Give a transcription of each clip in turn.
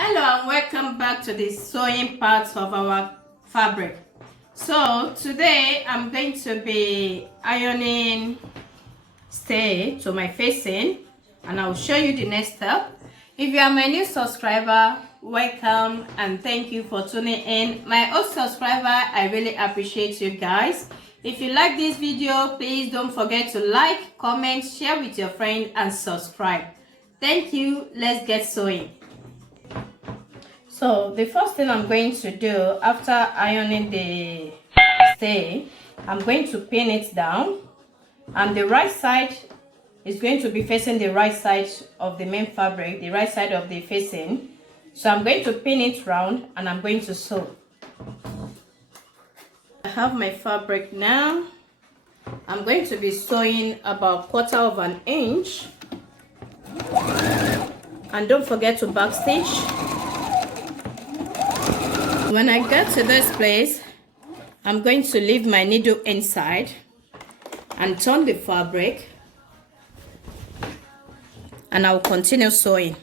Hello and welcome back to the sewing parts of our fabric. So today I'm going to be ironing stay to my facing and I'll show you the next step. If you are my new subscriber, welcome and thank you for tuning in. My old subscriber, I really appreciate you guys. If you like this video, please don't forget to like, comment, share with your friends and subscribe. Thank you. Let's get sewing. So the first thing I'm going to do after ironing the stay, I'm going to pin it down, and the right side is going to be facing the right side of the main fabric, the right side of the facing. So I'm going to pin it round and I'm going to sew. I have my fabric now. I'm going to be sewing about 1/4 of an inch, and don't forget to backstitch. When I get to this place, I'm going to leave my needle inside and turn the fabric, and I'll continue sewing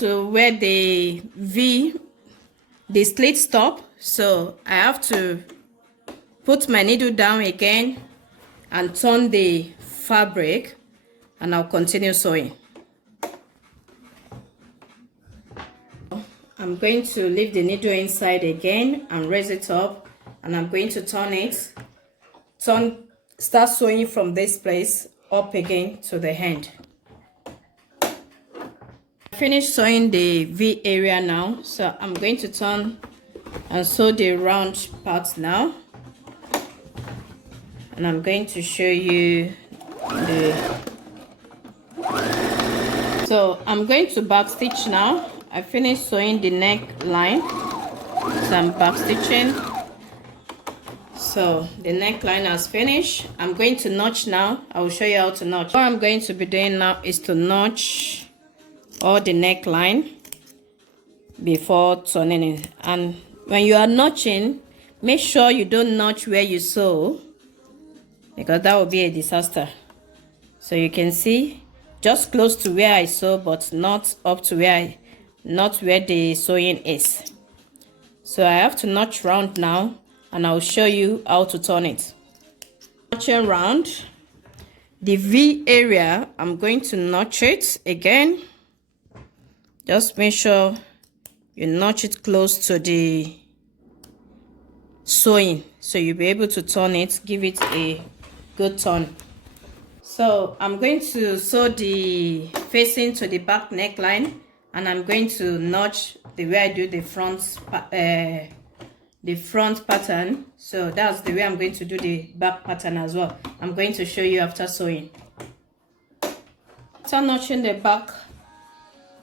to where the slit stop. So I have to put my needle down again and turn the fabric, and I'll continue sewing. I'm going to leave the needle inside again and raise it up, and I'm going to start sewing from this place up again to the end. I finished sewing the V area now, so I'm going to turn and sew the round part now, and I'm going to show you so I'm going to back stitch now. I finished sewing the neckline, so I'm back stitching. So the neckline has finished. I'm going to notch now. I will show you how to notch. What I'm going to be doing now is to notch all the neckline before turning it. And when you are notching, make sure you don't notch where you sew, because that will be a disaster. So you can see just close to where I sew, but not up to not where the sewing is. So I have to notch round now, and I'll show you how to turn it. Notching round the V area, I'm going to notch it again. Just make sure you notch it close to the sewing, so you'll be able to turn it, give it a good turn. So I'm going to sew the facing to the back neckline, and I'm going to notch the way I do the front pattern. So that's the way I'm going to do the back pattern as well. I'm going to show you after sewing. After notching the back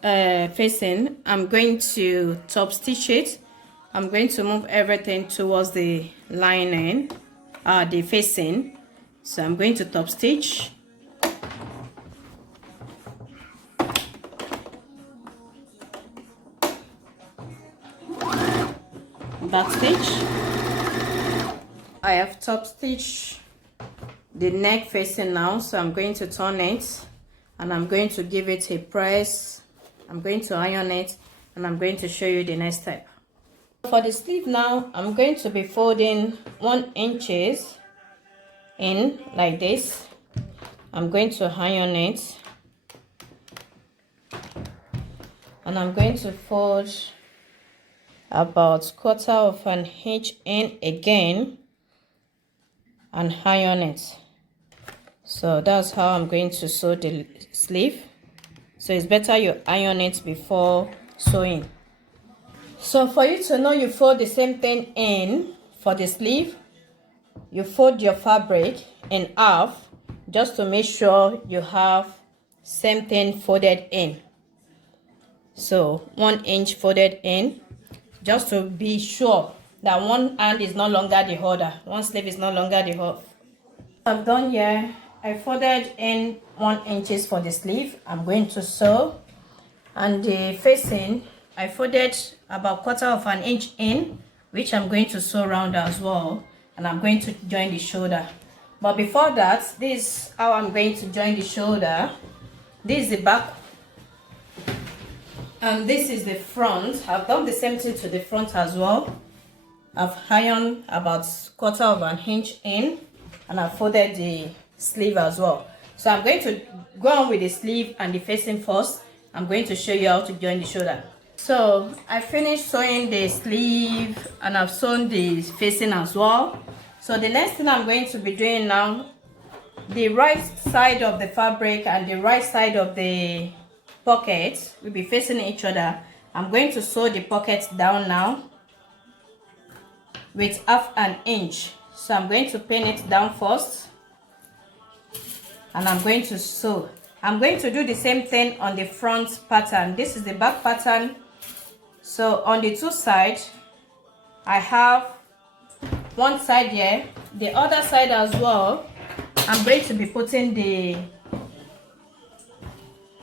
facing, I'm going to top stitch it. I'm going to move everything towards the lining, the facing. So I'm going to top stitch. Back stitch. I have top stitched the neck facing now, so I'm going to turn it and I'm going to give it a press. I'm going to iron it, and I'm going to show you the next step. For the sleeve now, I'm going to be folding 1 inch in like this. I'm going to iron it, and I'm going to fold about 1/4 of an inch in again and iron it. So that's how I'm going to sew the sleeve. So it's better you iron it before sewing. So for you to know you fold the same thing in for the sleeve, you fold your fabric in half just to make sure you have same thing folded in. So 1 inch folded in, just to be sure that one hand is no longer the other, one sleeve is no longer the other. I've done here. I folded in 1 inch for the sleeve. I'm going to sew, and the facing I folded about 1/4 of an inch in, which I'm going to sew around as well, and I'm going to join the shoulder. But before that, this is how I'm going to join the shoulder. This is the back And this is the front. I've done the same thing to the front as well. I've ironed about 1/4 inch in, and I've folded the sleeve as well. So I'm going to go on with the sleeve and the facing first. I'm going to show you how to join the shoulder. So I finished sewing the sleeve and I've sewn the facing as well. So the next thing I'm going to be doing now, the right side of the fabric and the right side of the pocket will be facing each other. I'm going to sew the pockets down now with 1/2 inch. So I'm going to pin it down first and I'm going to sew. I'm going to do the same thing on the front pattern. This is the back pattern. So on the two sides, I have one side here, the other side as well. I'm going to be putting the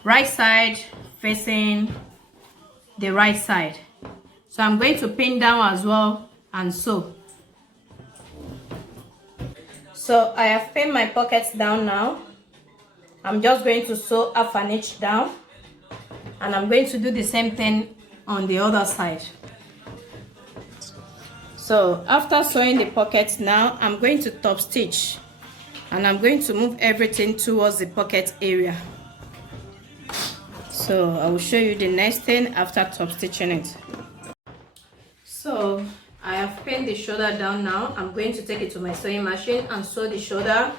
right side facing the right side. So I'm going to pin down as well and sew. So I have pinned my pockets down now. I'm just going to sew 1/2 inch down, and I'm going to do the same thing on the other side. So after sewing the pockets now, I'm going to top stitch, and I'm going to move everything towards the pocket area. So I will show you the next thing after top stitching it. So I have pinned the shoulder down now. I'm going to take it to my sewing machine and sew the shoulder.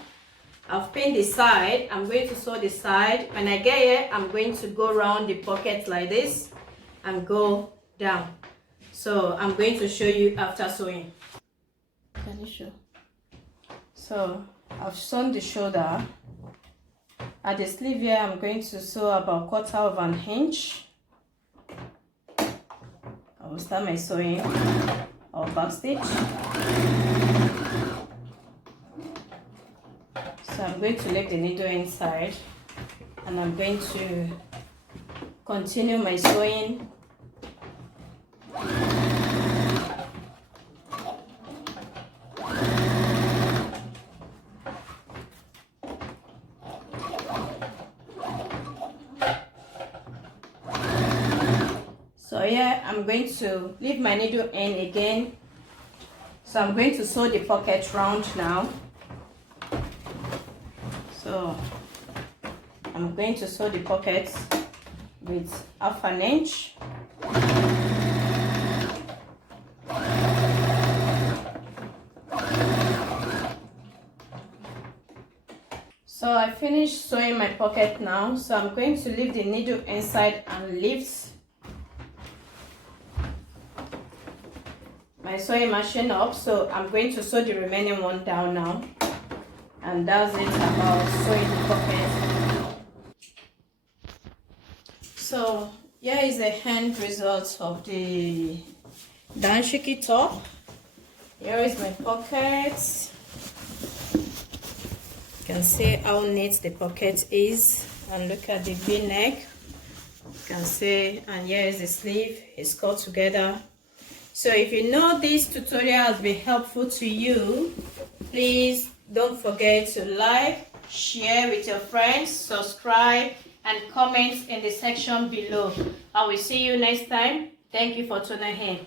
I've pinned the side. I'm going to sew the side. When I get here, I'm going to go around the pocket like this and go down. So I'm going to show you after sewing. Can you show? So I've sewn the shoulder. At the sleeve here, I'm going to sew about 1/4 inch. I will start my sewing or back stitch. So I'm going to leave the needle inside and I'm going to continue my sewing. So here I'm going to leave my needle in again. So I'm going to sew the pocket round now. So I'm going to sew the pockets with 1/2 inch. So I finished sewing my pocket now. So I'm going to leave the needle inside and lift my sewing machine up. So I'm going to sew the remaining one down now. And that's it about sewing the pocket. So here is the end result of the dashiki top. Here is my pocket. You can see how neat the pocket is, and look at the V-neck. You can see, and here is the sleeve. It's cut together. So if you know this tutorial has been helpful to you, please don't forget to like, share with your friends, subscribe, and comment in the section below. I will see you next time. Thank you for tuning in.